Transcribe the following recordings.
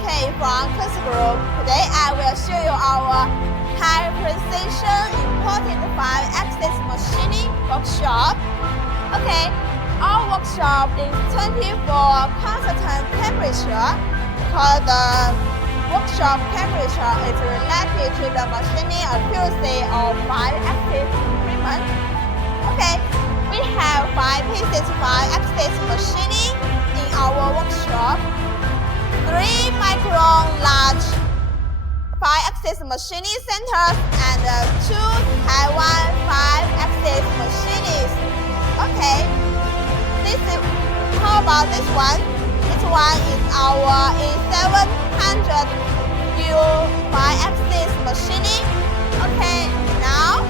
Kay from Kesugroup. Today I will show you our high precision imported 5-axis machining workshop. Okay, our workshop is 24 constant temperature because the workshop temperature is related to the machining accuracy of 5-axis equipment. Okay, we have 5 pieces 5-axis machining in our workshop. 3 micron large 5-axis machining centers and 2 Taiwan 5-axis machinists. Okay, how about this one? This one is our E700 dual 5-axis machining. Okay, now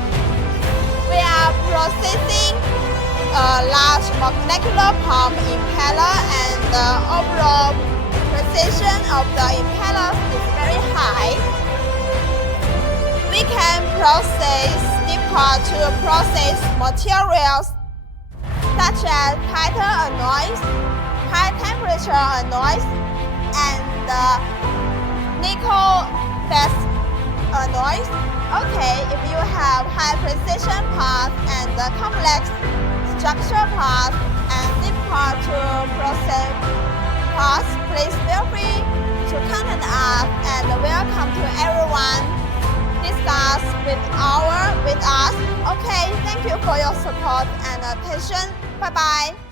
we are processing a large molecular pump impeller, and the overall precision of the impeller is very high. We can process deeper to process materials such as tighter alloys, high temperature alloys, and nickel-based alloys. Okay, if you have high precision parts and complex structure parts and difficult to process parts, please feel free to contact us, and welcome to everyone discuss with us. Okay, thank you for your support and attention. Bye bye.